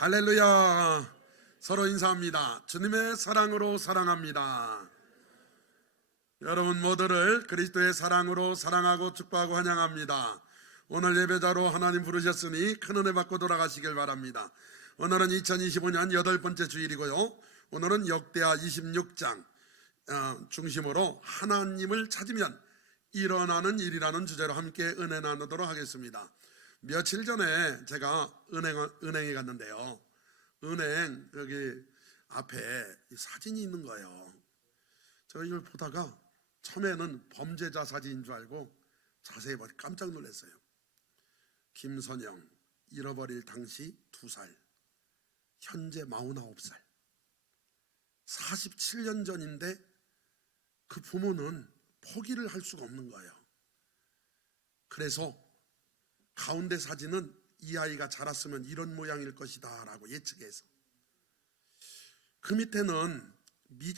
할렐루야. 서로 인사합니다. 주님의 사랑으로 사랑합니다. 여러분 모두를 그리스도의 사랑으로 사랑하고 축복하고 환영합니다. 오늘 예배자로 하나님 부르셨으니 큰 은혜 받고 돌아가시길 바랍니다. 오늘은 2025년 8번째 주일이고요. 오늘은 역대하 26장 중심으로 하나님을 찾으면 일어나는 일이라는 주제로 함께 은혜 나누도록 하겠습니다. 며칠 전에 제가 은행에 갔는데요. 은행 여기 앞에 사진이 있는 거예요. 제가 이걸 보다가 처음에는 범죄자 사진인 줄 알고 자세히 보니 깜짝 놀랐어요. 김선영, 잃어버릴 당시 2살, 현재 49살. 47년 전인데 그 부모는 포기를 할 수가 없는 거예요. 그래서 가운데 사진은 이 아이가 자랐으면 이런 모양일 것이다 라고 예측해서, 그 밑에는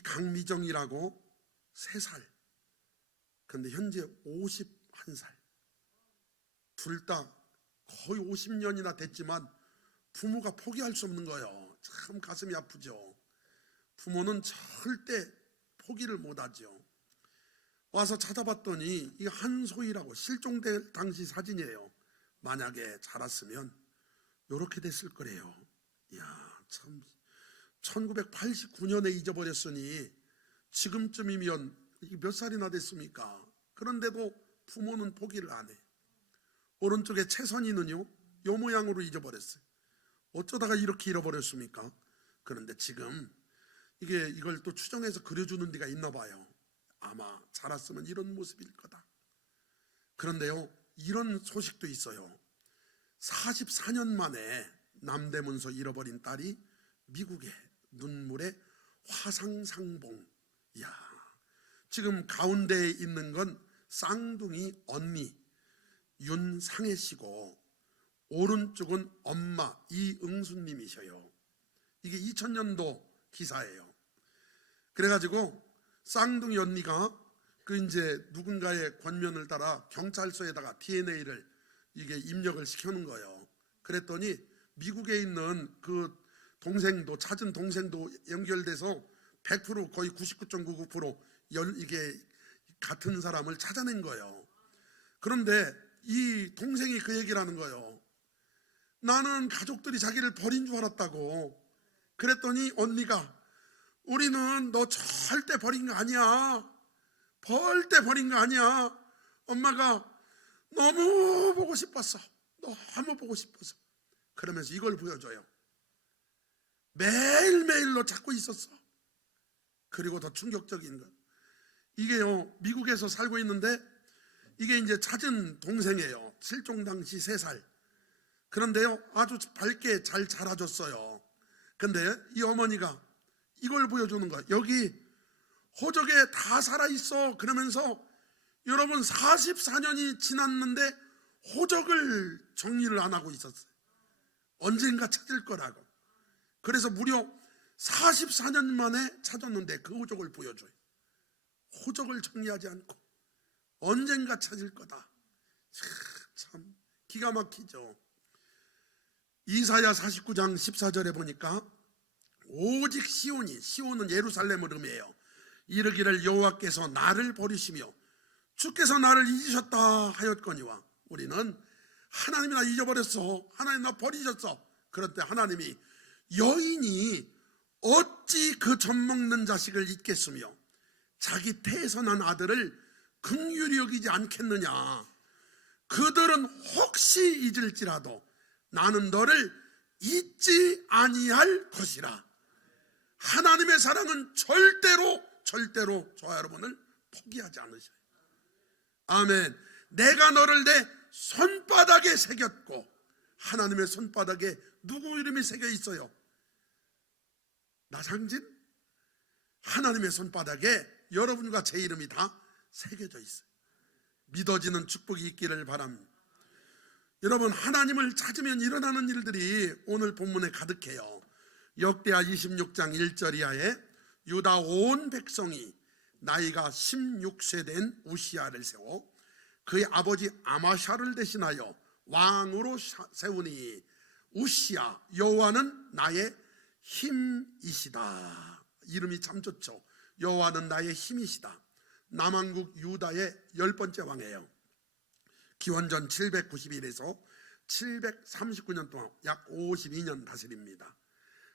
강미정이라고 3살, 그런데 현재 51살. 둘 다 거의 50년이나 됐지만 부모가 포기할 수 없는 거예요. 참 가슴이 아프죠. 부모는 절대 포기를 못하죠. 와서 찾아봤더니 이게 한소희라고 실종될 당시 사진이에요. 만약에 자랐으면 이렇게 됐을 거래요. 이야, 참 1989년에 잊어버렸으니 지금쯤이면 이게 몇 살이나 됐습니까? 그런데도 부모는 포기를 안 해. 오른쪽에 최선희는요, 요 모양으로 잊어버렸어요. 어쩌다가 이렇게 잃어버렸습니까? 그런데 지금 이걸 또 추정해서 그려주는 데가 있나 봐요. 아마 자랐으면 이런 모습일 거다. 그런데요, 이런 소식도 있어요. 44년 만에 남대문서 잃어버린 딸이 미국에 눈물의 화상상봉. 이야, 지금 가운데에 있는 건 쌍둥이 언니 윤상혜 씨고, 오른쪽은 엄마 이응수님이셔요. 이게 2000년도 기사예요. 그래가지고 쌍둥이 언니가 이제 누군가의 권면을 따라 경찰서에다가 DNA를 이게 입력을 시켜놓은 거예요. 그랬더니 미국에 있는 그 동생도, 찾은 동생도 연결돼서 100% 거의 99.99% 이게 같은 사람을 찾아낸 거예요. 그런데 이 동생이 그 얘기를 하는 거예요. 나는 가족들이 자기를 버린 줄 알았다고. 그랬더니 언니가, 우리는 너 절대 버린 거 아니야. 절대 버린 거 아니야. 엄마가 너무 보고 싶었어. 너무 보고 싶어서. 그러면서 이걸 보여줘요. 매일매일로 찾고 있었어. 그리고 더 충격적인 건, 이게요, 미국에서 살고 있는데 이게 이제 찾은 동생이에요. 실종 당시 3살. 그런데요, 아주 밝게 잘 자라줬어요. 근데 이 어머니가 이걸 보여주는 거예요. 여기 호적에 다 살아있어. 그러면서 여러분 44년이 지났는데 호적을 정리를 안 하고 있었어요. 언젠가 찾을 거라고. 그래서 무려 44년 만에 찾았는데 그 호적을 보여줘요. 호적을 정리하지 않고 언젠가 찾을 거다. 참 기가 막히죠. 이사야 49장 14절에 보니까 오직 시온은 예루살렘을 의미해요. 이르기를 여호와께서 나를 버리시며 주께서 나를 잊으셨다 하였거니와. 우리는 하나님이 나 잊어버렸어, 하나님 나 버리셨어. 그럴 때 하나님이 여인이 어찌 그 젖먹는 자식을 잊겠으며 자기 태에서 난 아들을 긍휼히 여기지 않겠느냐. 그들은 혹시 잊을지라도 나는 너를 잊지 아니할 것이라. 하나님의 사랑은 절대로 저와 여러분을 포기하지 않으셔요. 아멘. 내가 너를 내 손바닥에 새겼고, 하나님의 손바닥에 누구 이름이 새겨 있어요? 나상진? 하나님의 손바닥에 여러분과 제 이름이 다 새겨져 있어요. 믿어지는 축복이 있기를 바랍니다. 여러분, 하나님을 찾으면 일어나는 일들이 오늘 본문에 가득해요. 역대하 26장 1절 이하에 유다 온 백성이 나이가 16세 된 우시야를 세워 그의 아버지 아마샤를 대신하여 왕으로 세우니 우시야, 여호와는 나의 힘이시다. 이름이 참 좋죠. 여호와는 나의 힘이시다. 남왕국 유다의 10번째 왕이에요. 기원전 791에서 739년 동안 약 52년 다스립니다.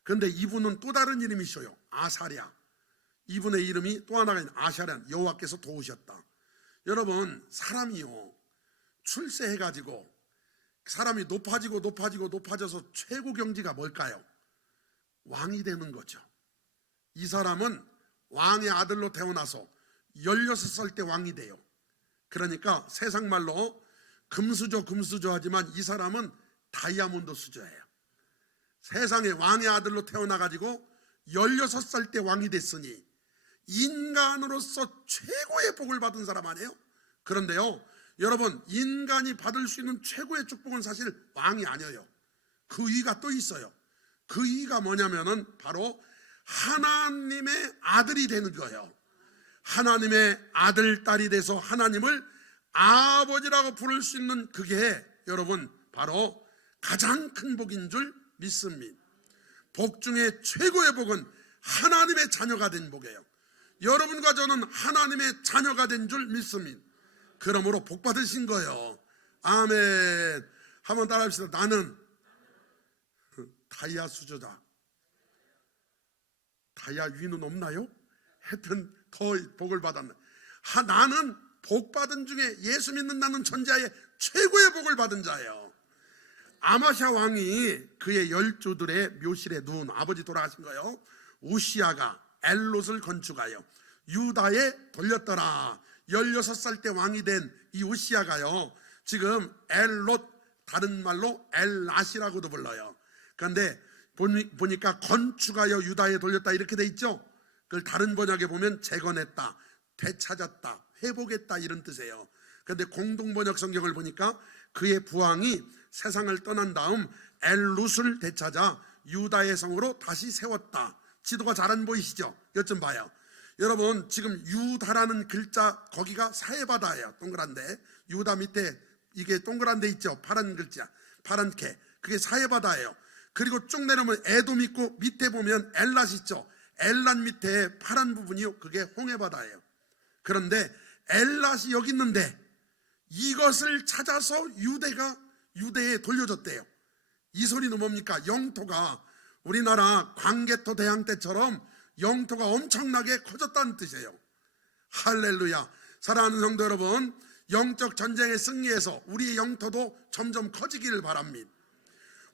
그런데 이분은 또 다른 이름이셔요. 아사랴. 이분의 이름이 또 하나가 있는 아사랴, 여호와께서 도우셨다. 여러분, 사람이요, 출세해가지고 사람이 높아져서 최고 경지가 뭘까요? 왕이 되는 거죠. 이 사람은 왕의 아들로 태어나서 16살 때 왕이 돼요. 그러니까 세상 말로 금수저 하지만 이 사람은 다이아몬드 수저예요. 세상에 왕의 아들로 태어나가지고 16살 때 왕이 됐으니 인간으로서 최고의 복을 받은 사람 아니에요? 그런데요, 여러분, 인간이 받을 수 있는 최고의 축복은 사실 왕이 아니에요. 그 위가 또 있어요. 그 위가 뭐냐면은 바로 하나님의 아들이 되는 거예요. 하나님의 아들, 딸이 돼서 하나님을 아버지라고 부를 수 있는, 그게 여러분 바로 가장 큰 복인 줄 믿습니다. 복 중에 최고의 복은 하나님의 자녀가 된 복이에요. 여러분과 저는 하나님의 자녀가 된 줄 믿습니다. 그러므로 복 받으신 거예요. 아멘. 한번 따라합시다. 나는 다이아 수저다. 다이아 위는 없나요? 하여튼 더 복을 받았네. 나는 복 받은 중에 예수 믿는 나는 전자의 최고의 복을 받은 자예요. 아마샤 왕이 그의 열조들의 묘실에 누운, 아버지 돌아가신 거예요. 우시야가 엘롯을 건축하여 유다에 돌렸더라. 16살 때 왕이 된 이 우시야가요, 지금 엘롯, 다른 말로 엘라시라고도 불러요. 그런데 보니까 건축하여 유다에 돌렸다 이렇게 돼 있죠. 그걸 다른 번역에 보면 재건했다, 되찾았다, 회복했다 이런 뜻이에요. 그런데 공동번역 성경을 보니까 그의 부왕이 세상을 떠난 다음 엘룻을 되찾아 유다의 성으로 다시 세웠다. 지도가 잘 안 보이시죠? 이것 좀 봐요. 여러분, 지금 유다라는 글자, 거기가 사해바다예요. 동그란데 유다 밑에 이게 동그란 데 있죠. 파란 글자, 파랗게, 그게 사해바다예요. 그리고 쭉 내려오면 에돔 있고 밑에 보면 엘랏 있죠. 엘랏 밑에 파란 부분이요, 그게 홍해바다예요. 그런데 엘랏이 여기 있는데 이것을 찾아서 유대에 돌려줬대요. 이 소리는 뭡니까? 영토가 우리나라 광개토 대항 때처럼 영토가 엄청나게 커졌다는 뜻이에요. 할렐루야. 사랑하는 성도 여러분, 영적 전쟁에 승리해서 우리의 영토도 점점 커지기를 바랍니다.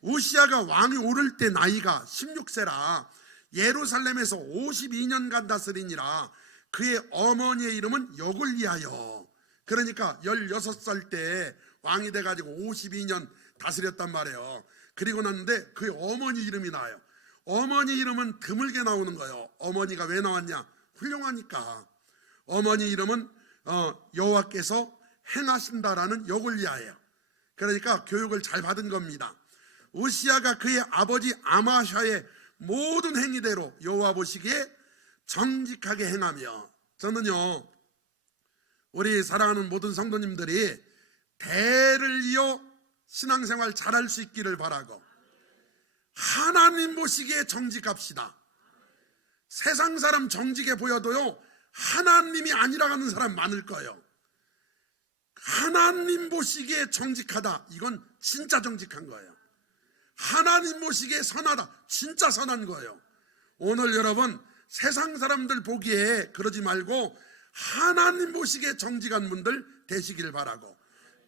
우시야가 왕이 오를 때 나이가 16세라 예루살렘에서 52년간 다스리니라. 그의 어머니의 이름은 여골리아요. 그러니까 16살 때 왕이 돼가지고 52년 다스렸단 말이에요. 그리고 났는데 그의 어머니 이름이 나와요. 어머니 이름은 드물게 나오는 거예요. 어머니가 왜 나왔냐? 훌륭하니까. 어머니 이름은 여호와께서 행하신다라는 여골리아예요. 그러니까 교육을 잘 받은 겁니다. 우시야가 그의 아버지 아마샤의 모든 행위대로 여호와 보시기에 정직하게 행하며, 저는요, 우리 사랑하는 모든 성도님들이 대를 이어 신앙생활 잘할 수 있기를 바라고, 하나님 보시기에 정직합시다. 세상 사람 정직해 보여도요, 하나님이 아니라 하는 사람 많을 거예요. 하나님 보시기에 정직하다, 이건 진짜 정직한 거예요. 하나님 보시기에 선하다, 진짜 선한 거예요. 오늘 여러분, 세상 사람들 보기에 그러지 말고 하나님 보시기에 정직한 분들 되시길 바라고,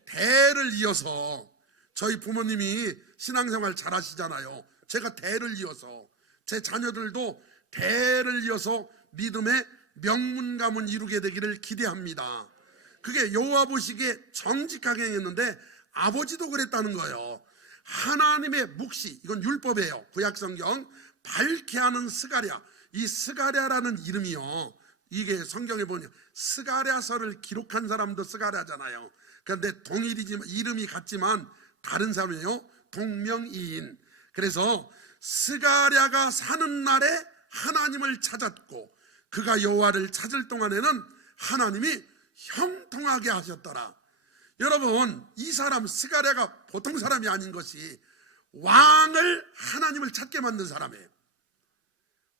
대를 이어서, 저희 부모님이 신앙생활 잘 하시잖아요. 제가 대를 이어서, 제 자녀들도 대를 이어서 믿음의 명문 가문 이루게 되기를 기대합니다. 그게 여호와 보시기에 정직하게 행했는데 아버지도 그랬다는 거예요. 하나님의 묵시, 이건 율법이에요. 구약성경 밝게 하는 스가랴, 이 스가랴라는 이름이요, 이게 성경에 보면 스가랴서를 기록한 사람도 스가랴잖아요. 그런데 동일이지만 이름이 같지만 다른 사람이에요. 동명이인. 그래서 스가랴가 사는 날에 하나님을 찾았고 그가 여호와를 찾을 동안에는 하나님이 형통하게 하셨더라. 여러분, 이 사람 스가랴가 보통 사람이 아닌 것이 왕을 하나님을 찾게 만든 사람이에요.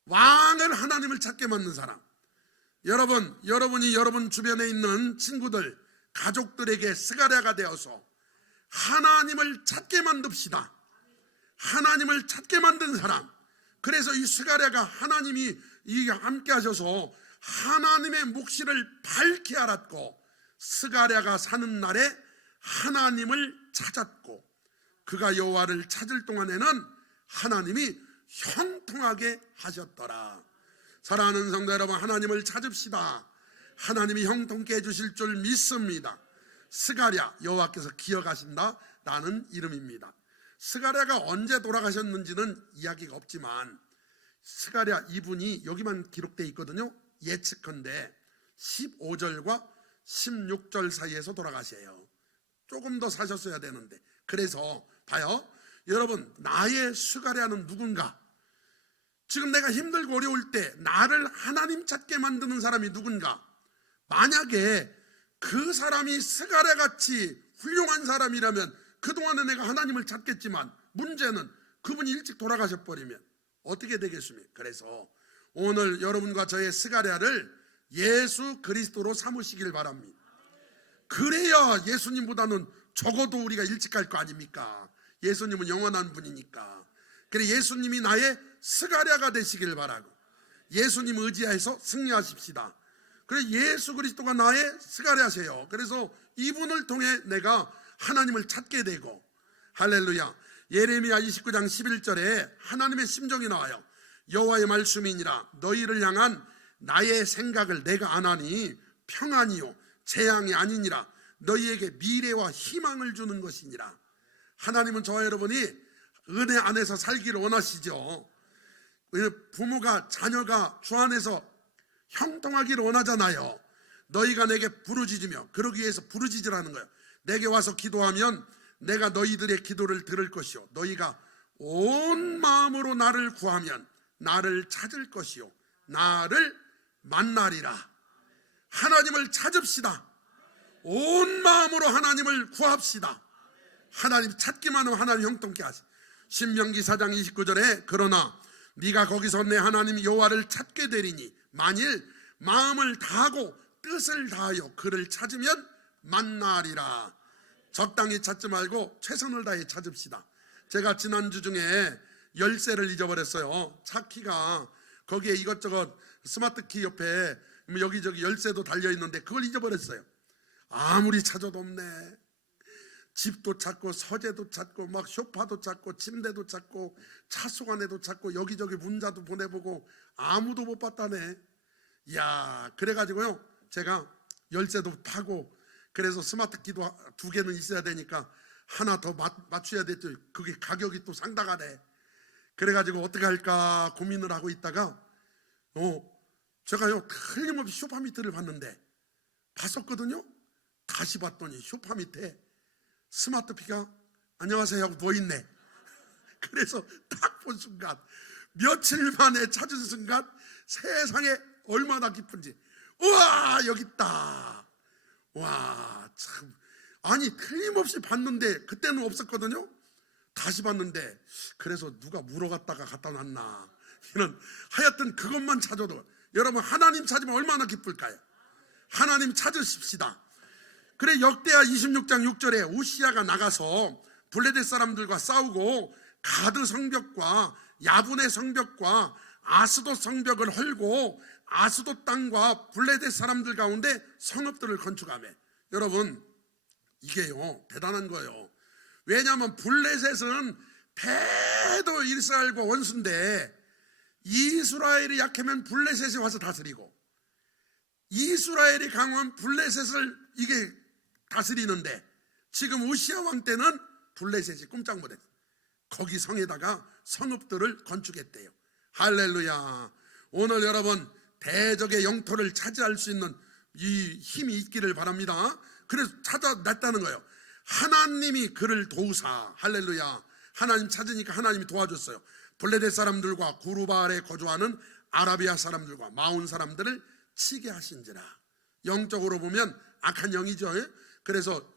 왕을 하나님을 찾게 만든 사람. 여러분이 여러분 주변에 있는 친구들, 가족들에게 스가랴가 되어서 하나님을 찾게 만듭시다. 하나님을 찾게 만든 사람. 그래서 이 스가랴가 하나님이 함께 하셔서 하나님의 몫을 밝히 알았고, 스가랴가 사는 날에 하나님을 찾았고, 그가 여호와를 찾을 동안에는 하나님이 형통하게 하셨더라. 사랑하는 성도 여러분, 하나님을 찾읍시다. 하나님이 형통케 해주실 줄 믿습니다. 스가랴, 여호와께서 기억하신다라는 이름입니다. 스가랴가 언제 돌아가셨는지는 이야기가 없지만 스가랴 이분이 여기만 기록되어 있거든요. 예측컨대 15절과 16절 사이에서 돌아가세요. 조금 더 사셨어야 되는데. 그래서 봐요, 여러분, 나의 스가랴는 누군가? 지금 내가 힘들고 어려울 때 나를 하나님 찾게 만드는 사람이 누군가? 만약에 그 사람이 스가랴같이 훌륭한 사람이라면 그동안에 내가 하나님을 찾겠지만, 문제는 그분이 일찍 돌아가셔버리면 어떻게 되겠습니까? 그래서 오늘 여러분과 저의 스가랴를 예수 그리스도로 삼으시길 바랍니다. 그래야 예수님보다는 적어도 우리가 일찍 갈 거 아닙니까? 예수님은 영원한 분이니까. 그래, 예수님이 나의 스가랴가 되시길 바라고, 예수님 의지해서 승리하십시다. 그래, 예수 그리스도가 나의 스가랴세요. 그래서 이분을 통해 내가 하나님을 찾게 되고, 할렐루야. 예레미야 29장 11절에 하나님의 심정이 나와요. 여호와의 말씀이니라, 너희를 향한 나의 생각을 내가 아나니 평안이요 재앙이 아니니라, 너희에게 미래와 희망을 주는 것이니라. 하나님은 저와 여러분이 은혜 안에서 살기를 원하시죠. 부모가 자녀가 주 안에서 형통하기를 원하잖아요. 너희가 내게 부르짖으며, 그러기 위해서 부르짖으라는 거예요. 내게 와서 기도하면 내가 너희들의 기도를 들을 것이요, 너희가 온 마음으로 나를 구하면 나를 찾을 것이요, 나를 만나리라. 하나님을 찾읍시다. 온 마음으로 하나님을 구합시다. 하나님 찾기만 하면 하나님 형통케 하시다. 신명기 4장 29절에 그러나 네가 거기서 내 하나님 여호와를 찾게 되리니 만일 마음을 다하고 뜻을 다하여 그를 찾으면 만나리라. 적당히 찾지 말고 최선을 다해 찾읍시다. 제가 지난주 중에 열쇠를 잊어버렸어요. 차키가 거기에 이것저것 스마트키 옆에 여기저기 열쇠도 달려있는데 그걸 잊어버렸어요. 아무리 찾아도 없네. 집도 찾고 서재도 찾고 막 소파도 찾고 침대도 찾고 차 속 안에도 찾고 여기저기 문자도 보내보고 아무도 못 봤다네. 이야, 그래가지고요, 제가 열쇠도 파고, 그래서 스마트키도 2개는 있어야 되니까 하나 더 맞춰야 됐죠. 그게 가격이 또 상당하네. 그래가지고 어떻게 할까 고민을 하고 있다가 제가요 틀림없이 소파 밑을 봤는데, 봤었거든요. 다시 봤더니 소파 밑에 스마트키가 안녕하세요 하고 누워있네. 그래서 딱 본 순간, 며칠 만에 찾은 순간 세상에 얼마나 기쁜지, 우와 여기 있다. 와, 참, 아니 틀림없이 봤는데 그때는 없었거든요. 다시 봤는데, 그래서 누가 물어갔다가 갖다 놨나, 이런, 하여튼 그것만 찾아도, 여러분 하나님 찾으면 얼마나 기쁠까요? 하나님 찾으십시다. 그래, 역대하 26장 6절에 우시야가 나가서 블레셋 사람들과 싸우고 가드 성벽과 야분의 성벽과 아스돗 성벽을 헐고 아스돗 땅과 블레셋 사람들 가운데 성읍들을 건축하며, 여러분 이게요 대단한 거예요. 왜냐하면 블레셋은 대도 이스라엘과 원수인데, 이스라엘이 약하면 블레셋이 와서 다스리고, 이스라엘이 강하면 블레셋을 이게 다스리는데, 지금 우시야 왕 때는 블레셋이 꼼짝 못했어요. 거기 성에다가 성읍들을 건축했대요. 할렐루야. 오늘 여러분 대적의 영토를 차지할 수 있는 이 힘이 있기를 바랍니다. 그래서 찾아냈다는 거예요. 하나님이 그를 도우사, 할렐루야, 하나님 찾으니까 하나님이 도와줬어요. 블레셋 사람들과 구르바알에 거주하는 아라비아 사람들과 마온 사람들을 치게 하신지라. 영적으로 보면 악한 영이죠. 그래서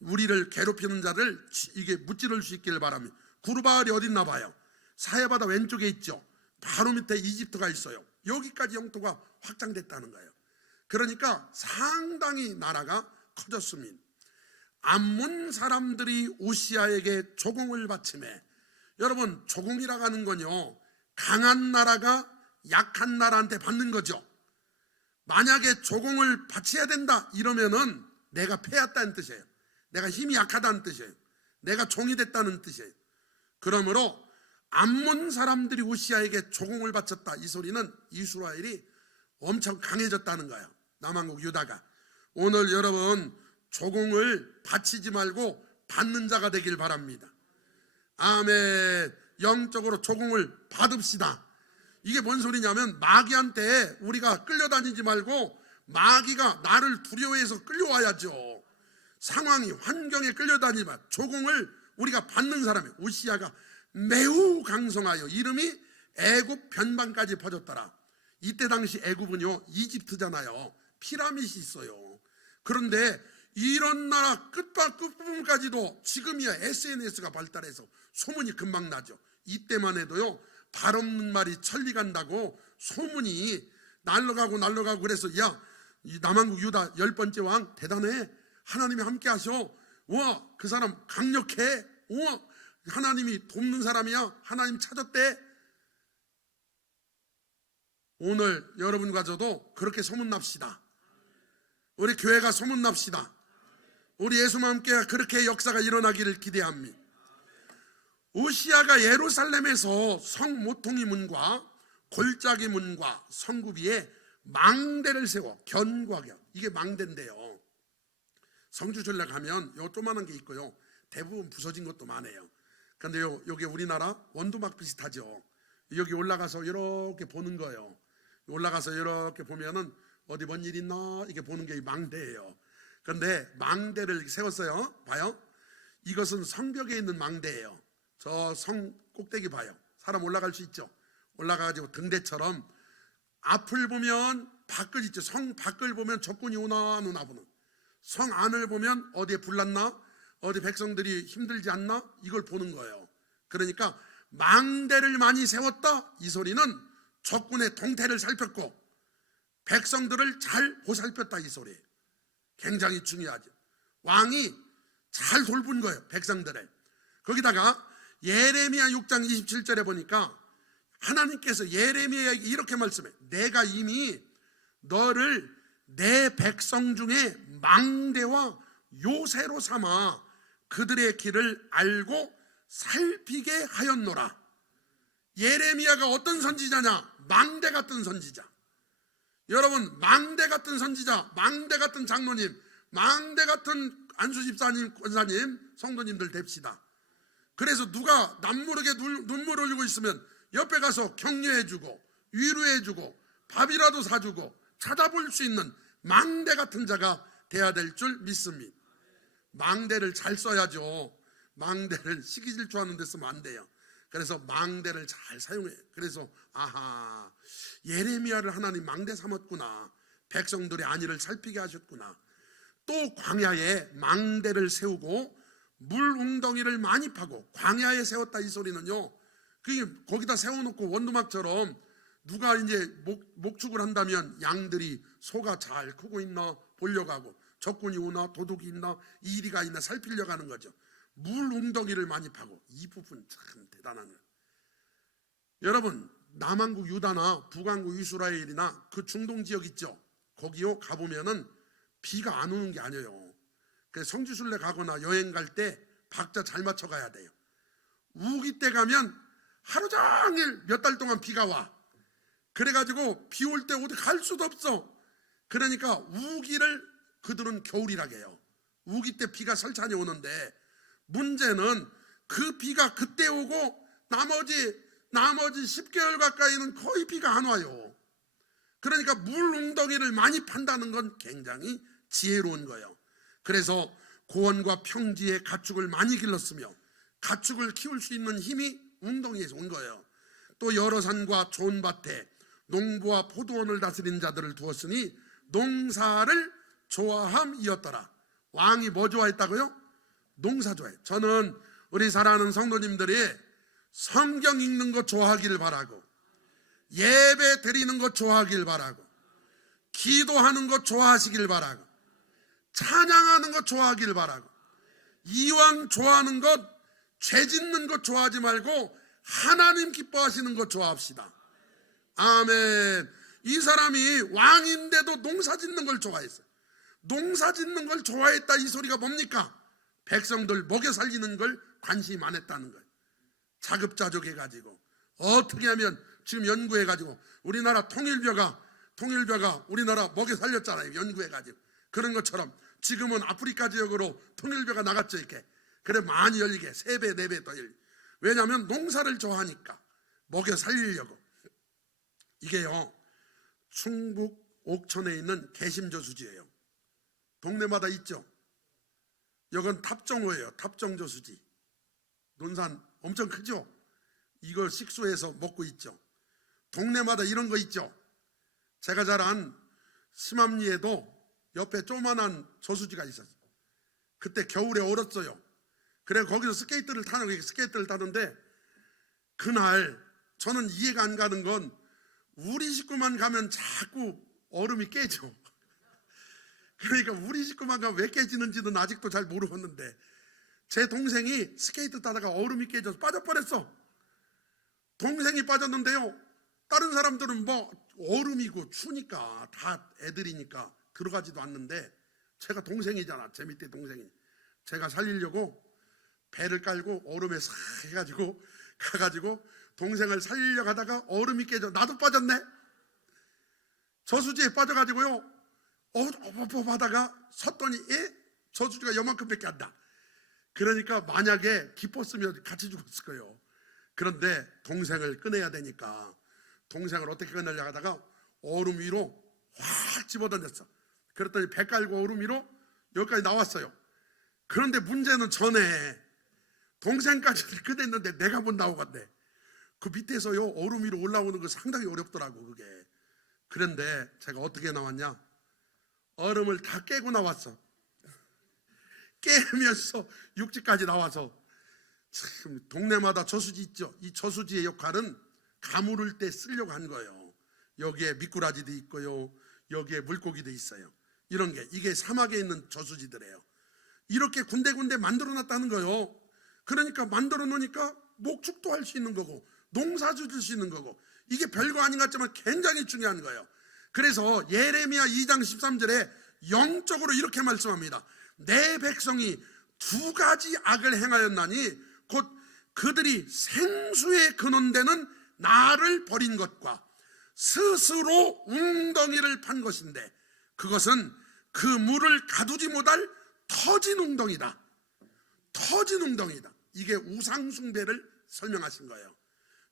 우리를 괴롭히는 자를 이게 무찌를 수 있기를 바랍니다. 구르바알이 어디 있나 봐요. 사해바다 왼쪽에 있죠. 바로 밑에 이집트가 있어요. 여기까지 영토가 확장됐다는 거예요. 그러니까 상당히 나라가 커졌습니다. 암몬 사람들이 우시아에게 조공을 바치매, 여러분 조공이라고 하는 건요, 강한 나라가 약한 나라한테 받는 거죠. 만약에 조공을 바쳐야 된다 이러면은 내가 패했다는 뜻이에요. 내가 힘이 약하다는 뜻이에요. 내가 종이 됐다는 뜻이에요. 그러므로 암몬 사람들이 우시아에게 조공을 바쳤다, 이 소리는 이스라엘이 엄청 강해졌다는 거예요. 남한국 유다가. 오늘 여러분 조공을 바치지 말고 받는 자가 되길 바랍니다. 아멘. 영적으로 조공을 받읍시다. 이게 뭔 소리냐면, 마귀한테 우리가 끌려다니지 말고 마귀가 나를 두려워해서 끌려와야죠. 상황이, 환경에 끌려다니지 마. 조공을 우리가 받는 사람이, 우시아가 매우 강성하여 이름이 애굽 변방까지 퍼졌더라. 이때 당시 애굽은요 이집트잖아요. 피라밋이 있어요. 그런데 이런 나라 끝부분까지도 지금이야 SNS가 발달해서 소문이 금방 나죠. 이때만 해도요 발 없는 말이 천리 간다고 소문이 날라가고 그래서 야, 이 남한국 유다 10번째 왕 대단해, 하나님이 함께 하셔, 우와 그 사람 강력해, 우와 하나님이 돕는 사람이야, 하나님 찾았대. 오늘 여러분과 저도 그렇게 소문납시다. 우리 교회가 소문납시다. 우리 예수와 함께 그렇게 역사가 일어나기를 기대합니다. 우시아가 예루살렘에서 성 모퉁이 문과 골짜기 문과 성구비에 망대를 세워 견고하게, 이게 망대인데요, 성주전래 가면 요 조그만한 게 있고요 대부분 부서진 것도 많아요. 그런데 여기 우리나라 원두막 비슷하죠. 여기 올라가서 이렇게 보는 거예요. 올라가서 이렇게 보면은 어디 뭔 일 있나 이렇게 보는 게 망대예요. 그런데 망대를 세웠어요. 봐요. 이것은 성벽에 있는 망대예요. 저 성 꼭대기 봐요. 사람 올라갈 수 있죠. 올라가가지고 등대처럼 앞을 보면 밖을 있죠. 성 밖을 보면 적군이 오나 안 오나 보는, 성 안을 보면 어디에 불났나, 어디 백성들이 힘들지 않나, 이걸 보는 거예요. 그러니까 망대를 많이 세웠다, 이 소리는 적군의 동태를 살폈고 백성들을 잘 보살폈다, 이 소리예요. 굉장히 중요하죠. 왕이 잘 돌본 거예요, 백성들을. 거기다가 예레미야 6장 27절에 보니까 하나님께서 예레미야에게 이렇게 말씀해. 내가 이미 너를 내 백성 중에 망대와 요새로 삼아 그들의 길을 알고 살피게 하였노라. 예레미야가 어떤 선지자냐? 망대 같은 선지자. 여러분, 망대 같은 선지자, 망대 같은 장로님, 망대 같은 안수집사님, 권사님, 성도님들 됩시다. 그래서 누가 남모르게 눈물 흘리고 있으면 옆에 가서 격려해주고 위로해주고 밥이라도 사주고 찾아볼 수 있는 망대 같은 자가 돼야 될 줄 믿습니다. 망대를 잘 써야죠. 망대를 시기 질투하는 데 쓰면 안 돼요. 그래서 망대를 잘 사용해요. 그래서 아하, 예레미야를 하나님 망대 삼았구나, 백성들의 안위를 살피게 하셨구나. 또 광야에 망대를 세우고 물 웅덩이를 많이 파고 광야에 세웠다, 이 소리는요, 그게 거기다 세워놓고 원두막처럼 누가 이제 목축을 한다면 양들이 소가 잘 크고 있나 보려고 하고, 적군이 오나 도둑이 있나 이리가 있나 살피려고 하는 거죠. 물 웅덩이를 많이 파고, 이 부분 참 대단한 거예요. 여러분, 남한국 유다나 북한국 이스라엘이나 그 중동 지역 있죠. 거기요 가보면은 비가 안 오는 게 아니에요. 그래서 성지순례 가거나 여행 갈 때 박자 잘 맞춰 가야 돼요. 우기 때 가면 하루 종일 몇 달 동안 비가 와. 그래가지고 비 올 때 어디 갈 수도 없어. 그러니까 우기를 그들은 겨울이라고 해요. 우기 때 비가 설찬이 오는데, 문제는 그 비가 그때 오고 나머지 10개월 가까이는 거의 비가 안 와요. 그러니까 물 웅덩이를 많이 판다는 건 굉장히 지혜로운 거예요. 그래서 고원과 평지에 가축을 많이 길렀으며 가축을 키울 수 있는 힘이 웅덩이에서 온 거예요. 또 여러 산과 좋은 밭에 농부와 포도원을 다스린 자들을 두었으니 농사를 좋아함이었더라. 왕이 뭐 좋아했다고요? 농사 좋아해요. 저는 우리 사랑하는 성도님들이 성경 읽는 거 좋아하기를 바라고, 예배 드리는 거 좋아하길 바라고, 기도하는 거 좋아하시길 바라고, 찬양하는 거 좋아하길 바라고, 이왕 좋아하는 것, 죄 짓는 것 좋아하지 말고 하나님 기뻐하시는 것 좋아합시다. 아멘. 이 사람이 왕인데도 농사 짓는 걸 좋아했어요. 농사 짓는 걸 좋아했다, 이 소리가 뭡니까? 백성들 먹여 살리는 걸 관심이 많았다는 거예요. 자급자족해가지고 어떻게 하면, 지금 연구해가지고 우리나라 통일벼가 우리나라 먹여 살렸잖아요. 연구해가지고. 그런 것처럼 지금은 아프리카 지역으로 통일벼가 나갔죠. 이렇게. 그래 많이 열리게 3배 4배 더 열리게. 왜냐하면 농사를 좋아하니까 먹여 살리려고. 이게요, 충북 옥천에 있는 개심저수지예요. 동네마다 있죠. 이건 탑정호예요. 탑정저수지. 논산 엄청 크죠. 이걸 식수해서 먹고 있죠. 동네마다 이런 거 있죠. 제가 자란 심암리에도 옆에 조그만한 저수지가 있었어요. 그때 겨울에 얼었어요. 그래 거기서 스케이트를 타는데, 그날 저는 이해가 안 가는 건 우리 식구만 가면 자꾸 얼음이 깨져. 그러니까 우리 식구만 가면 왜 깨지는지는 아직도 잘 모르겠는데, 제 동생이 스케이트 타다가 얼음이 깨져서 빠져버렸어. 동생이 빠졌는데요, 다른 사람들은 뭐 얼음이고 추니까 다 애들이니까 들어가지도 않는데, 제가 동생이잖아. 제 밑에 동생이. 제가 살리려고 배를 깔고 얼음에 싹 해가지고 가가지고 동생을 살리려고 하다가 얼음이 깨져. 나도 빠졌네. 저수지에 빠져가지고요, 하다가 섰더니 저수지가 요만큼밖에 안 나. 그러니까 만약에 깊었으면 같이 죽었을 거예요. 그런데 동생을 꺼내야 되니까 동생을 어떻게 꺼내려고 하다가 얼음 위로 확 집어던졌어. 그랬더니 배 깔고 얼음 위로 여기까지 나왔어요. 그런데 문제는 전에 동생까지 꺼냈는데 내가 못 나오겠네. 그 밑에서요, 얼음 위로 올라오는 거 상당히 어렵더라고 그게. 그런데 제가 어떻게 나왔냐, 얼음을 다 깨고 나왔어. 깨면서 육지까지 나와서. 참, 동네마다 저수지 있죠. 이 저수지의 역할은 가물을 때 쓰려고 한 거예요. 여기에 미꾸라지도 있고요, 여기에 물고기도 있어요. 이런 게, 이게 사막에 있는 저수지들이에요. 이렇게 군데군데 만들어 놨다는 거예요. 그러니까 만들어 놓으니까 목축도 할 수 있는 거고 농사 지을 수 있는 거고, 이게 별거 아닌 것 같지만 굉장히 중요한 거예요. 그래서 예레미야 2장 13절에 영적으로 이렇게 말씀합니다. 내 백성이 2가지 악을 행하였나니 곧 그들이 생수에 근원되는 나를 버린 것과 스스로 웅덩이를 판 것인데, 그것은 그 물을 가두지 못할 터진 웅덩이다. 터진 웅덩이다. 이게 우상숭배를 설명하신 거예요.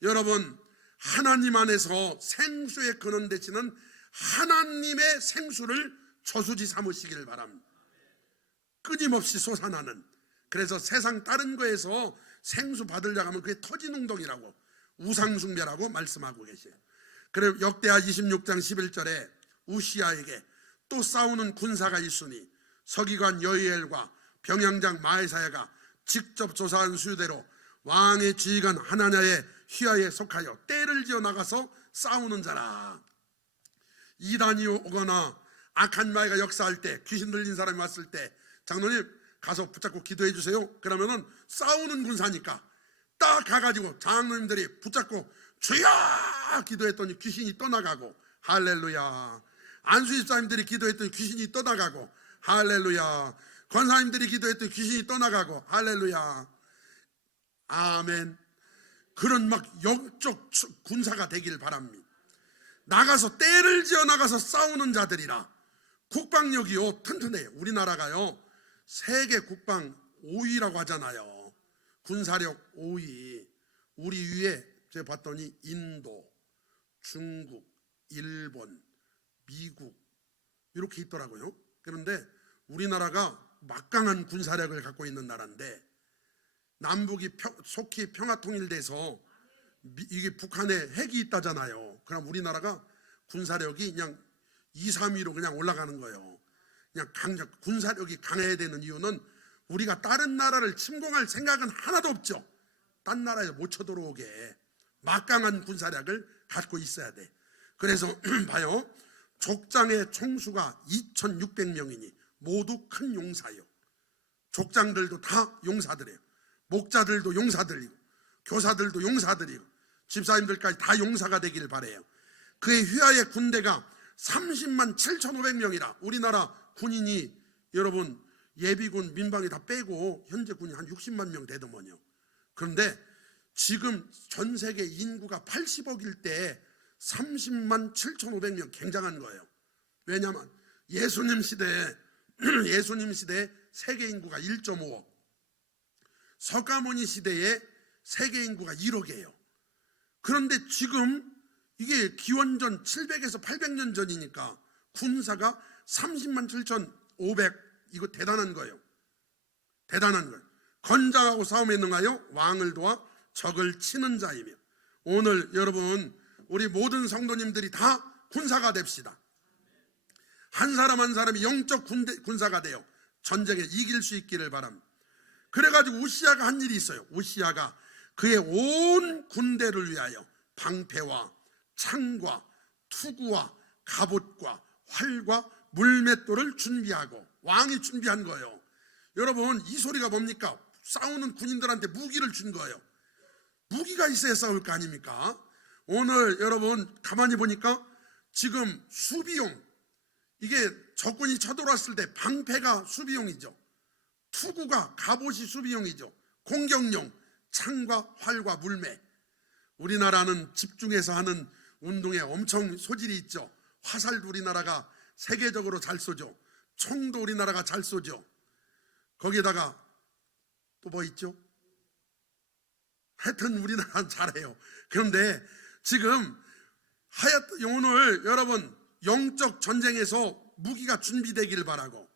여러분, 하나님 안에서 생수에 근원되시는 하나님의 생수를 저수지 삼으시길 바랍니다. 끊임없이 솟아나는. 그래서 세상 다른 거에서 생수 받으려고 하면 그게 터진 웅덩이라고, 우상숭배라고 말씀하고 계세요. 그리고 역대하 26장 11절에 우시아에게 또 싸우는 군사가 있으니 서기관 여이엘과 병영장 마에사야가 직접 조사한 수대로 왕의 지휘관 하나냐의 휘하에 속하여 떼를 지어 나가서 싸우는 자라. 이단이 오거나 악한 마귀가 역사할 때, 귀신 들린 사람이 왔을 때, 장로님 가서 붙잡고 기도해 주세요. 그러면은 싸우는 군사니까 딱 가가지고 장로님들이 붙잡고 주여 기도했더니 귀신이 떠나가고, 할렐루야. 안수집사님들이 기도했더니 귀신이 떠나가고, 할렐루야. 권사님들이 기도했더니 귀신이 떠나가고, 할렐루야. 아멘. 그런 막 영적 군사가 되길 바랍니다. 나가서 떼를 지어 나가서 싸우는 자들이라. 국방력이요 튼튼해요. 우리나라가요 세계 국방 5위라고 하잖아요. 군사력 5위. 우리 위에 제가 봤더니 인도, 중국, 일본, 미국 이렇게 있더라고요. 그런데 우리나라가 막강한 군사력을 갖고 있는 나라인데, 남북이 속히 평화통일돼서 이게 북한에 핵이 있다잖아요. 그럼 우리나라가 군사력이 그냥 2, 3위로 그냥 올라가는 거예요. 그냥 군사력이 강해야 되는 이유는 우리가 다른 나라를 침공할 생각은 하나도 없죠. 딴 나라에 못 쳐들어오게 막강한 군사력을 갖고 있어야 돼. 그래서 봐요. 족장의 총수가 2,600명이니 모두 큰 용사요. 족장들도 다 용사들이에요. 목자들도 용사들이고 교사들도 용사들이고 집사님들까지 다 용사가 되기를 바라요. 그의 휘하의 군대가 30만 7,500명이라 우리나라 군인이 여러분 예비군 민방위 다 빼고 현재 군이 한 60만 명 되더만요. 그런데 지금 전 세계 인구가 80억일 때 30만 7,500명 굉장한 거예요. 왜냐하면 예수님 시대에 세계 인구가 1.5억, 서가모니 시대에 세계 인구가 1억이에요. 그런데 지금 이게 기원전 700에서 800년 전이니까 군사가 30만 7,500, 이거 대단한 거예요. 대단한 거예요. 건장하고 싸움에 능하여 왕을 도와 적을 치는 자이며. 오늘 여러분 우리 모든 성도님들이 다 군사가 됩시다. 한 사람 한 사람이 영적 군사가 되어 전쟁에 이길 수 있기를 바랍니다. 그래가지고 우시아가 한 일이 있어요. 우시아가 그의 온 군대를 위하여 방패와 창과 투구와 갑옷과 활과 물맷돌을 준비하고, 왕이 준비한 거예요. 여러분 이 소리가 뭡니까? 싸우는 군인들한테 무기를 준 거예요. 무기가 있어야 싸울 거 아닙니까? 오늘 여러분 가만히 보니까 지금 수비용, 이게 적군이 쳐들어왔을 때 방패가 수비용이죠. 투구가 갑옷이 수비용이죠. 공격용 창과 활과 물매. 우리나라는 집중해서 하는 운동에 엄청 소질이 있죠. 화살도 우리나라가 세계적으로 잘 쏘죠. 총도 우리나라가 잘 쏘죠. 거기에다가 또 뭐 있죠? 하여튼 우리나라는 잘해요. 그런데 지금 하여튼 오늘 여러분 영적 전쟁에서 무기가 준비되기를 바라고,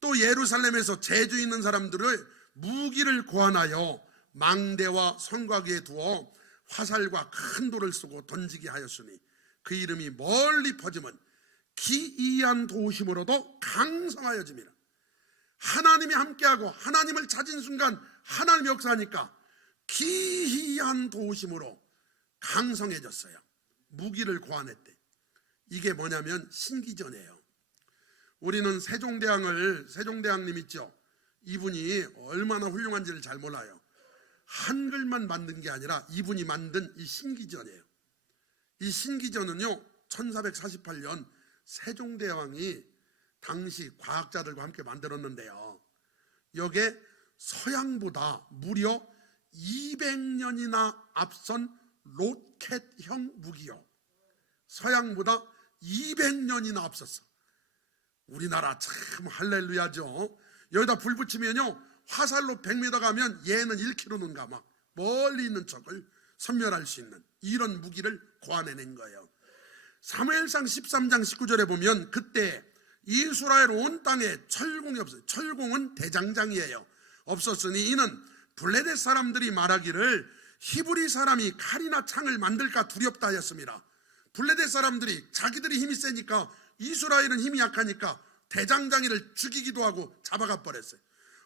또 예루살렘에서 재주 있는 사람들을 무기를 고안하여 망대와 성곽 위에 두어 화살과 큰 돌을 쏘고 던지게 하였으니 그 이름이 멀리 퍼지면 기이한 도우심으로도 강성하여집니다. 하나님이 함께하고 하나님을 찾은 순간 하나님이 역사하니까 기이한 도우심으로 강성해졌어요. 무기를 고안했대. 이게 뭐냐면 신기전이에요. 우리는 세종대왕님 있죠. 이분이 얼마나 훌륭한지를 잘 몰라요. 한글만 만든 게 아니라 이분이 만든 이 신기전이에요. 이 신기전은요 1448년 세종대왕이 당시 과학자들과 함께 만들었는데요, 여기에 서양보다 무려 200년이나 앞선 로켓형 무기요. 서양보다 200년이나 앞섰어. 우리나라 참 할렐루야죠. 여기다 불 붙이면요 화살로 100m 가면 얘는 1km는 가 막 멀리 있는 적을 섬멸할 수 있는 이런 무기를 고안해낸 거예요. 사무엘상 13장 19절에 보면 그때 이스라엘 온 땅에 철공이 없어요. 철공은 대장장이에요. 없었으니 이는 블레셋 사람들이 말하기를 히브리 사람이 칼이나 창을 만들까 두렵다 하였습니다. 블레셋 사람들이 자기들이 힘이 세니까 이스라엘은 힘이 약하니까 대장장이를 죽이기도 하고 잡아가 버렸어요.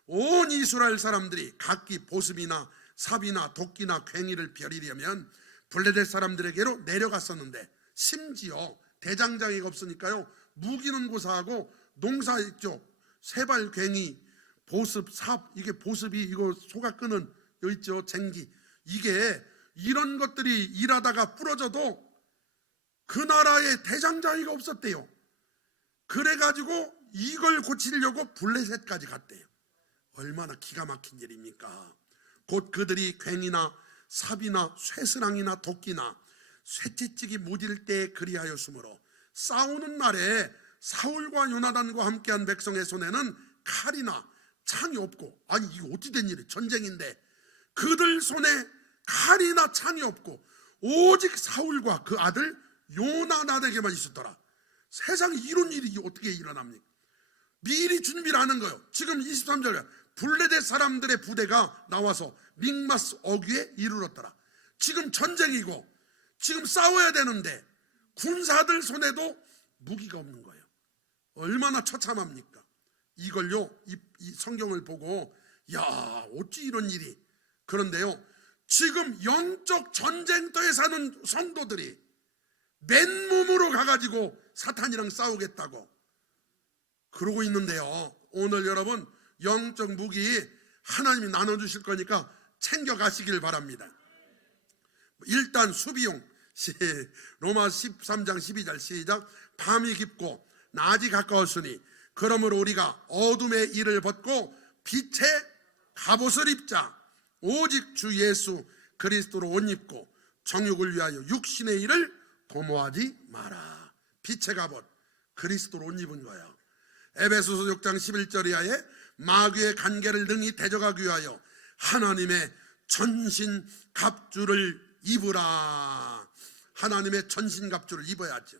온 이스라엘 사람들이 각기 보습이나 삽이나 도끼나 괭이를 벼리려면 블레셋 사람들에게로 내려갔었는데, 심지어 대장장이가 없으니까요 무기는 고사하고 농사 있죠. 세발 괭이, 보습, 삽, 이게 보습이 이거 소가 끄는 여기 있죠. 쟁기, 이게 이런 것들이 일하다가 부러져도 그 나라에 대장장이가 없었대요. 그래가지고 이걸 고치려고 블레셋까지 갔대요. 얼마나 기가 막힌 일입니까? 곧 그들이 괭이나 삽이나 쇠스랑이나 도끼나 쇠채찍이 무딜 때 그리하였으므로 싸우는 날에 사울과 요나단과 함께한 백성의 손에는 칼이나 창이 없고, 아니 이게 어찌 된 일이에요? 전쟁인데 그들 손에 칼이나 창이 없고 오직 사울과 그 아들 요나단에게만 있었더라. 세상에 이런 일이 어떻게 일어납니까? 미리 준비를 하는 거예요. 지금 23절에 블레셋 사람들의 부대가 나와서 믹마스 어귀에 이르렀더라. 지금 전쟁이고 지금 싸워야 되는데 군사들 손에도 무기가 없는 거예요. 얼마나 처참합니까? 이걸요, 이 성경을 보고 야, 어찌 이런 일이. 그런데요, 지금 영적 전쟁터에 사는 성도들이 맨몸으로 가가지고 사탄이랑 싸우겠다고 그러고 있는데요, 오늘 여러분 영적 무기 하나님이 나눠주실 거니까 챙겨가시길 바랍니다. 일단 수비용, 로마 13장 12절 시작. 밤이 깊고 낮이 가까웠으니 그러므로 우리가 어둠의 일을 벗고 빛의 갑옷을 입자. 오직 주 예수 그리스도로 옷 입고 정욕을 위하여 육신의 일을 도모하지 마라. 빛의 갑옷, 그리스도로 옷 입은 거예요. 에베소서 6장 11절 이하에 마귀의 간계를 능히 대적하기 위하여 하나님의 전신 갑주를 입으라. 하나님의 전신 갑주를 입어야죠.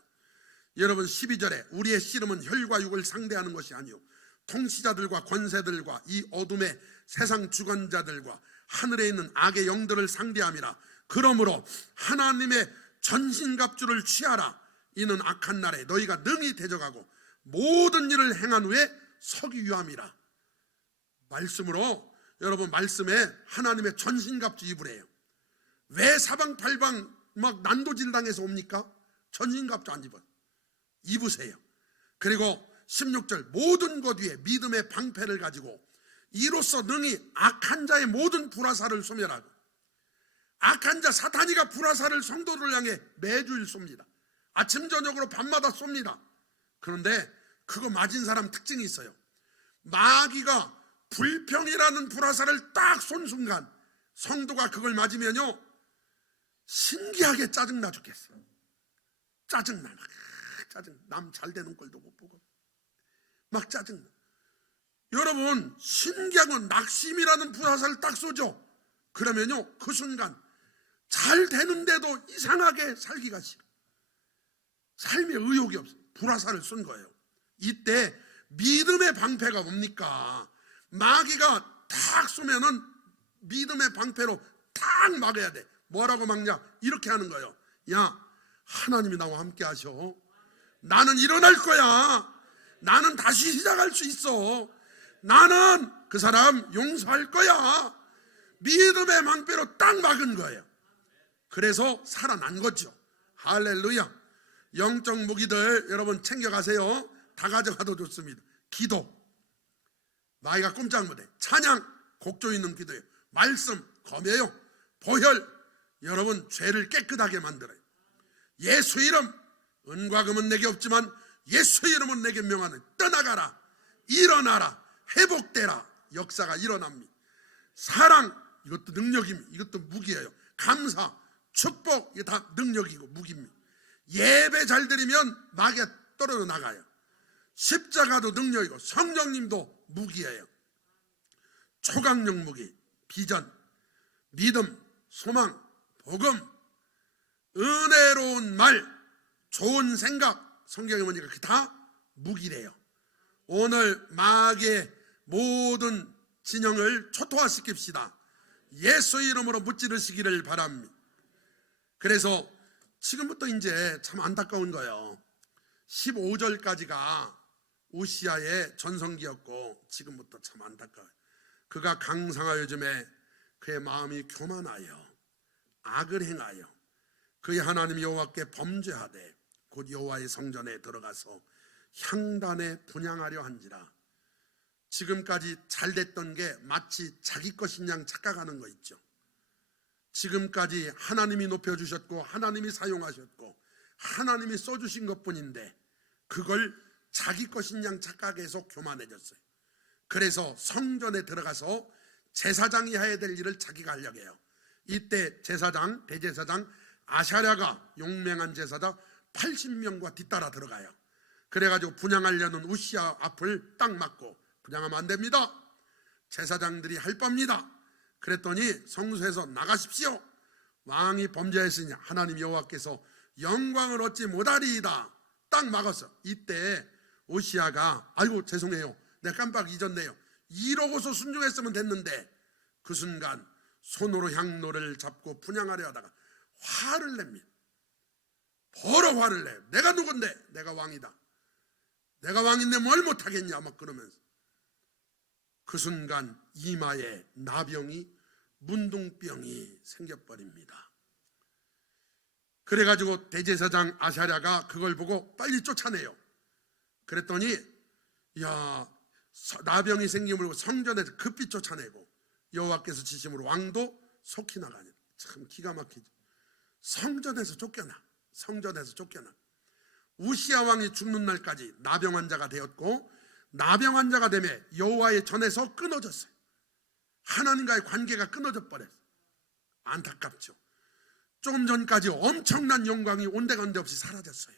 여러분 12절에 우리의 씨름은 혈과 육을 상대하는 것이 아니요 통치자들과 권세들과 이 어둠의 세상 주관자들과 하늘에 있는 악의 영들을 상대함이라. 그러므로 하나님의 전신갑주를 취하라. 이는 악한 날에 너희가 능히 대적하고 모든 일을 행한 후에 서기 위함이라. 말씀으로 여러분 말씀에 하나님의 전신갑주 입으래요. 왜 사방팔방 막 난도질 당해서 옵니까? 전신갑주 안 입어요. 입으세요. 그리고 16절 모든 것 위에 믿음의 방패를 가지고 이로써 능히 악한 자의 모든 불화살을 소멸하고. 악한 자 사탄이가 불화살을 성도를 향해 매주일 쏩니다. 아침 저녁으로 밤마다 쏩니다. 그런데 그거 맞은 사람 특징이 있어요. 마귀가 불평이라는 불화살을 딱 쏜 순간 성도가 그걸 맞으면요 신기하게 짜증나 죽겠어. 짜증나. 짜증. 남 잘 되는 꼴도 못 보고 막 짜증나. 여러분 신기한 건 낙심이라는 불화살을 딱 쏘죠. 그러면요 그 순간 잘 되는데도 이상하게 살기가 싫어. 삶에 의욕이 없어. 불화살을 쏜 거예요. 이때 믿음의 방패가 뭡니까? 마귀가 탁 쏘면은 믿음의 방패로 탁 막아야 돼. 뭐라고 막냐? 이렇게 하는 거예요. 야, 하나님이 나와 함께 하셔. 나는 일어날 거야. 나는 다시 시작할 수 있어. 나는 그 사람 용서할 거야. 믿음의 방패로 딱 막은 거예요. 그래서 살아난 거죠. 할렐루야. 영적 무기들 여러분 챙겨가세요. 다 가져가도 좋습니다. 기도, 마귀가 꼼짝 못해. 찬양, 곡조 있는 기도예요. 말씀, 검예요. 보혈, 여러분 죄를 깨끗하게 만들어요. 예수 이름, 은과 금은 내게 없지만 예수 이름은 내게 명하는. 떠나가라, 일어나라, 회복되라. 역사가 일어납니다. 사랑, 이것도 능력입니다. 이것도 무기예요. 감사, 축복, 이게 다 능력이고 무기입니다. 예배 잘 드리면 마귀가 떨어져 나가요. 십자가도 능력이고 성령님도 무기예요. 초강력 무기, 비전, 믿음, 소망, 복음, 은혜로운 말, 좋은 생각, 성경에 보니까 그게 다 무기래요. 오늘 마귀의 모든 진영을 초토화시킵시다. 예수 이름으로 무찌르시기를 바랍니다. 그래서 지금부터 이제 참 안타까운 거예요. 15절까지가 우시아의 전성기였고 지금부터 참 안타까워요. 그가 강상하여 즘에 그의 마음이 교만하여 악을 행하여 그의 하나님 여호와께 범죄하되 곧 여호와의 성전에 들어가서 향단에 분향하려 한지라. 지금까지 잘 됐던 게 마치 자기 것인 양 착각하는 거 있죠. 지금까지 하나님이 높여주셨고 하나님이 사용하셨고 하나님이 써주신 것뿐인데 그걸 자기 것인 양 착각해서 교만해졌어요. 그래서 성전에 들어가서 제사장이 해야 될 일을 자기가 하려고 해요. 이때 제사장, 대제사장 아샤랴가 용맹한 제사장 80명과 뒤따라 들어가요. 그래가지고 분향하려는 우시아 앞을 딱 막고 분향하면 안 됩니다. 제사장들이 할 바입니다. 그랬더니 성소에서 나가십시오. 왕이 범죄했으니 하나님 여호와께서 영광을 얻지 못하리이다. 딱 막았어. 이때 우시아가 아이고 죄송해요. 내가 깜빡 잊었네요. 이러고서 순종했으면 됐는데 그 순간 손으로 향로를 잡고 분향하려 하다가 화를 냅니다. 버러 화를 내요. 내가 누군데? 내가 왕이다. 내가 왕인데 뭘 못하겠냐 막 그러면서 그 순간 이마에 나병이, 문둥병이 생겨버립니다. 그래가지고 대제사장 아사랴가 그걸 보고 빨리 쫓아내요. 그랬더니 나병이 생김으로 성전에서 급히 쫓아내고 여호와께서 지심으로 왕도 속히 나가니, 참 기가 막히죠. 성전에서 쫓겨나. 우시야 왕이 죽는 날까지 나병 환자가 되었고, 나병 환자가 되면 여호와의 전에서 끊어졌어요. 하나님과의 관계가 끊어져 버렸어요. 안타깝죠. 조금 전까지 엄청난 영광이 온데간데 없이 사라졌어요.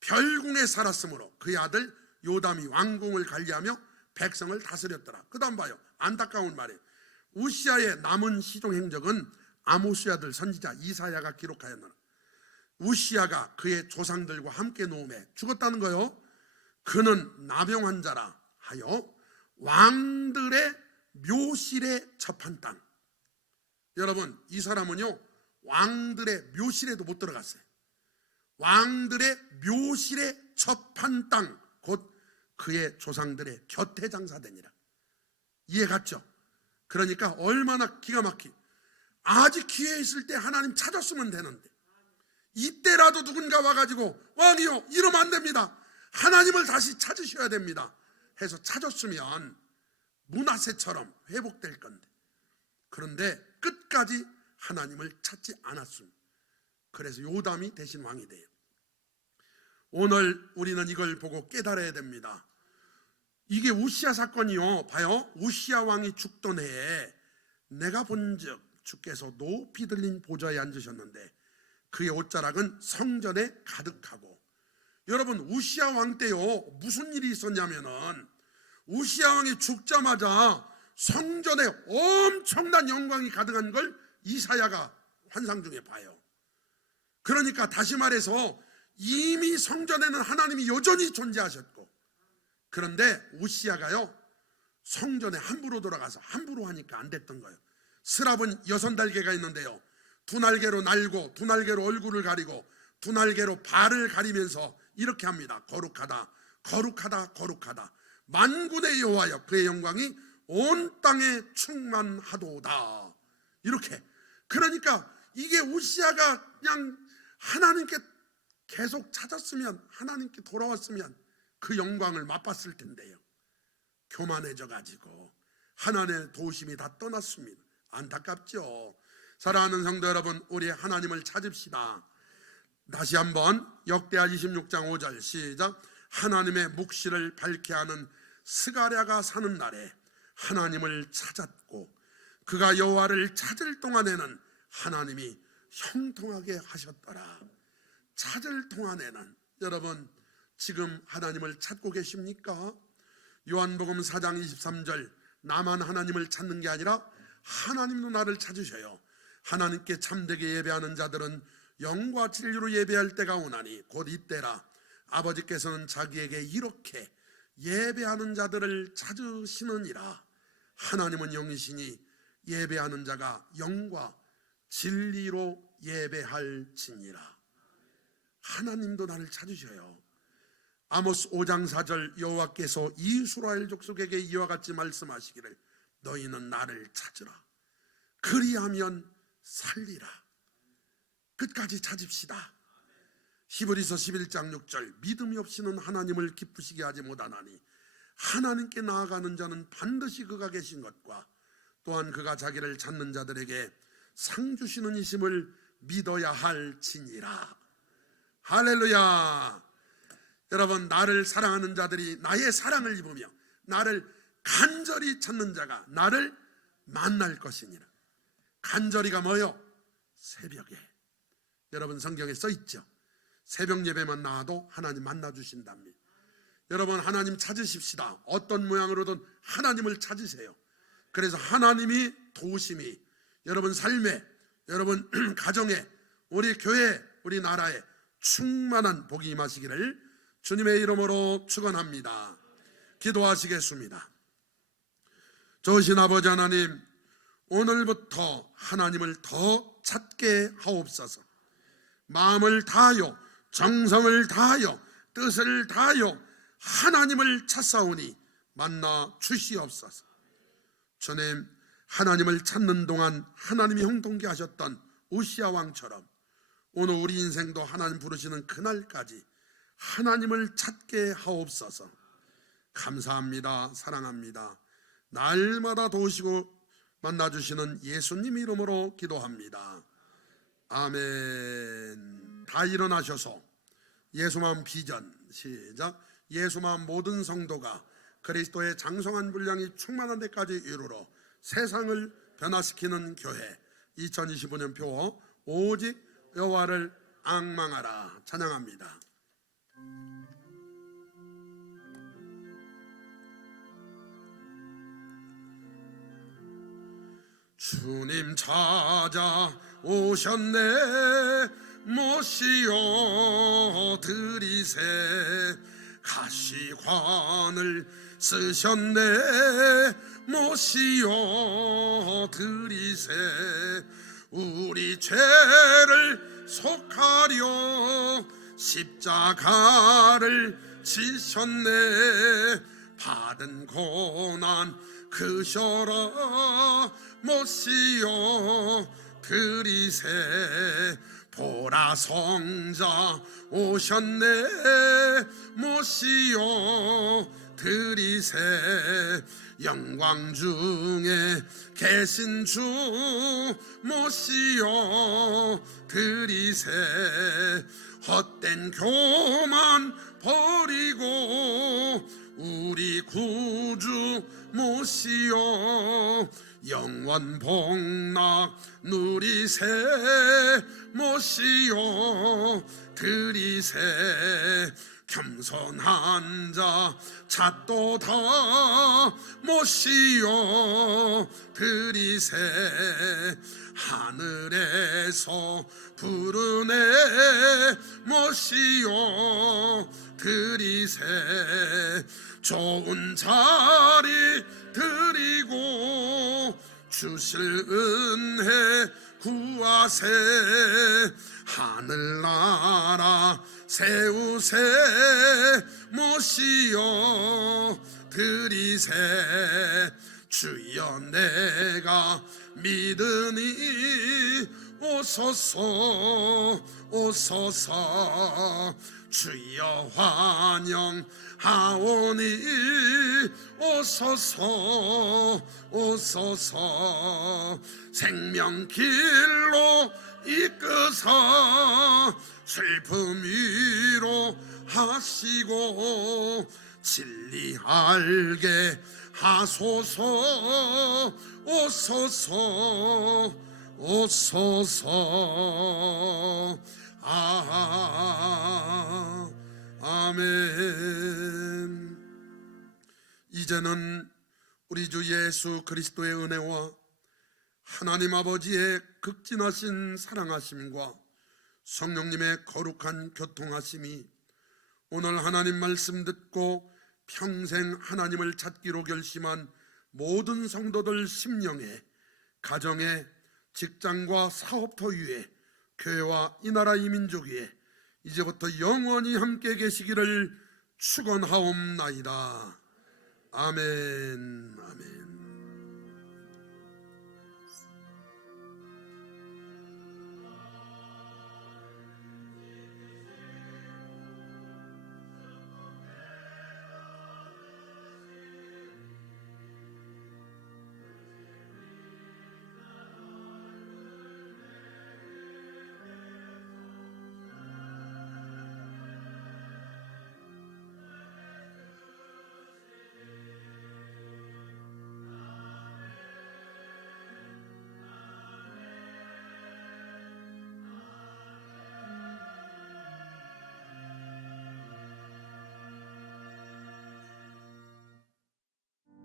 별궁에 살았으므로 그의 아들 요담이 왕궁을 관리하며 백성을 다스렸더라. 그 다음 봐요. 안타까운 말이에요. 우시야의 남은 시종 행적은 아모스의 아들 선지자 이사야가 기록하였노라. 우시야가 그의 조상들과 함께 노음에 죽었다는 거요. 그는 나병 환자라 하여 왕들의 묘실에 접한 땅. 여러분, 이 사람은요 왕들의 묘실에도 못 들어갔어요. 왕들의 묘실에 접한 땅, 곧 그의 조상들의 곁에 장사되니라. 이해 갔죠? 그러니까 얼마나 기가 막히, 아직 기회 있을 때 하나님 찾았으면 되는데, 이때라도 누군가 와가지고 왕이요 이러면 안 됩니다, 하나님을 다시 찾으셔야 됩니다 해서 찾았으면 므낫세처럼 회복될 건데, 그런데 끝까지 하나님을 찾지 않았습니다. 그래서 요담이 대신 왕이 돼요. 오늘 우리는 이걸 보고 깨달아야 됩니다. 이게 우시야 사건이요, 봐요. 우시야 왕이 죽던 해에 내가 본즉 주께서 높이 들린 보좌에 앉으셨는데 그의 옷자락은 성전에 가득하고. 여러분, 우시야 왕 때요 무슨 일이 있었냐면은, 우시야 왕이 죽자마자 성전에 엄청난 영광이 가득한 걸 이사야가 환상 중에 봐요. 그러니까 다시 말해서 이미 성전에는 하나님이 여전히 존재하셨고, 그런데 우시야가요 성전에 함부로 돌아가서 함부로 하니까 안 됐던 거예요. 스랍은 6날개가 있는데요, 2날개로 날고 2날개로 얼굴을 가리고 2날개로 발을 가리면서 이렇게 합니다. 거룩하다 거룩하다 거룩하다 만군의 여호와여 그의 영광이 온 땅에 충만하도다. 이렇게. 그러니까 이게 우시야가 그냥 하나님께 계속 찾았으면, 하나님께 돌아왔으면 그 영광을 맛봤을 텐데요, 교만해져 가지고 하나님의 도우심이 다 떠났습니다. 안타깝죠. 사랑하는 성도 여러분, 우리 하나님을 찾읍시다. 다시 한번 역대하 26장 5절 시작. 하나님의 묵시를 밝게 하는 스가랴가 사는 날에 하나님을 찾았고 그가 여호와를 찾을 동안에는 하나님이 형통하게 하셨더라. 찾을 동안에는, 여러분 지금 하나님을 찾고 계십니까? 요한복음 4장 23절, 나만 하나님을 찾는 게 아니라 하나님도 나를 찾으셔요. 하나님께 참되게 예배하는 자들은 영과 진리로 예배할 때가 오나니 곧 이때라. 아버지께서는 자기에게 이렇게 예배하는 자들을 찾으시느니라. 하나님은 영이시니 예배하는 자가 영과 진리로 예배할지니라. 하나님도 나를 찾으셔요. 아모스 5장 4절, 여호와께서 이스라엘 족속에게 이와 같이 말씀하시기를 너희는 나를 찾으라. 그리하면 살리라. 끝까지 찾읍시다. 히브리서 11장 6절, 믿음이 없이는 하나님을 기쁘시게 하지 못하나니 하나님께 나아가는 자는 반드시 그가 계신 것과 또한 그가 자기를 찾는 자들에게 상 주시는 이심을 믿어야 할지니라. 할렐루야. 여러분, 나를 사랑하는 자들이 나의 사랑을 입으며 나를 간절히 찾는 자가 나를 만날 것이니라. 간절히가 뭐요? 새벽에. 여러분, 성경에 써 있죠. 새벽 예배만 나와도 하나님 만나 주신답니다. 여러분, 하나님 찾으십시다. 어떤 모양으로든 하나님을 찾으세요. 그래서 하나님이 도우심이 여러분 삶에, 여러분 가정에, 우리 교회, 우리 나라에 충만한 복이 임하시기를 주님의 이름으로 축원합니다. 기도하시겠습니다. 좋으신 아버지 하나님, 오늘부터 하나님을 더 찾게 하옵소서. 마음을 다하여 정성을 다하여 뜻을 다하여 하나님을 찾사오니 만나 주시옵소서. 주님, 하나님을 찾는 동안 하나님이 형통케 하셨던 우시야 왕처럼 오늘 우리 인생도 하나님 부르시는 그날까지 하나님을 찾게 하옵소서. 감사합니다. 사랑합니다. 날마다 도우시고 만나주시는 예수님 이름으로 기도합니다. 아멘. 다 일어나셔서 예수만 비전, 시작. 예수만 모든 성도가 그리스도의 장성한 분량이 충만한 데까지 이르러 세상을 변화시키는 교회 2025년 표 오직 여호와를 앙망하라 찬양합니다. 주님 찾아오셨네 모시어 드리세 가시관을 쓰셨네 모시어 드리세 우리 죄를 속하려 십자가를 지셨네 받은 고난 그셔라 모시어 드리세 보라 성자 오셨네 모시어 드리세 영광 중에 계신 주 모시어 드리세 헛된 교만 버리고 우리 구주 모시어 영원 복락 누리세 모시어 드리세 겸손한 자 찾도다 모시어 드리세 하늘에서 부르네 모시어 드리세 좋은 자리 드리고 주실 은혜 구하세 하늘나라 세우세 모시어 드리세 주여 내가 믿으니 오소서 오소서 주여 환영하오니 오소서 오소서 생명길로 이끄사 슬픔 위로 하시고 진리 알게 하소서 오소서 오소서 아멘. 이제는 우리 주 예수 그리스도의 은혜와 하나님 아버지의 극진하신 사랑하심과 성령님의 거룩한 교통하심이 오늘 하나님 말씀 듣고 평생 하나님을 찾기로 결심한 모든 성도들 심령에 가정에 직장과 사업터 위에 교회와 이 나라 이 민족 위에 이제부터 영원히 함께 계시기를 축원하옵나이다. 아멘. 아멘.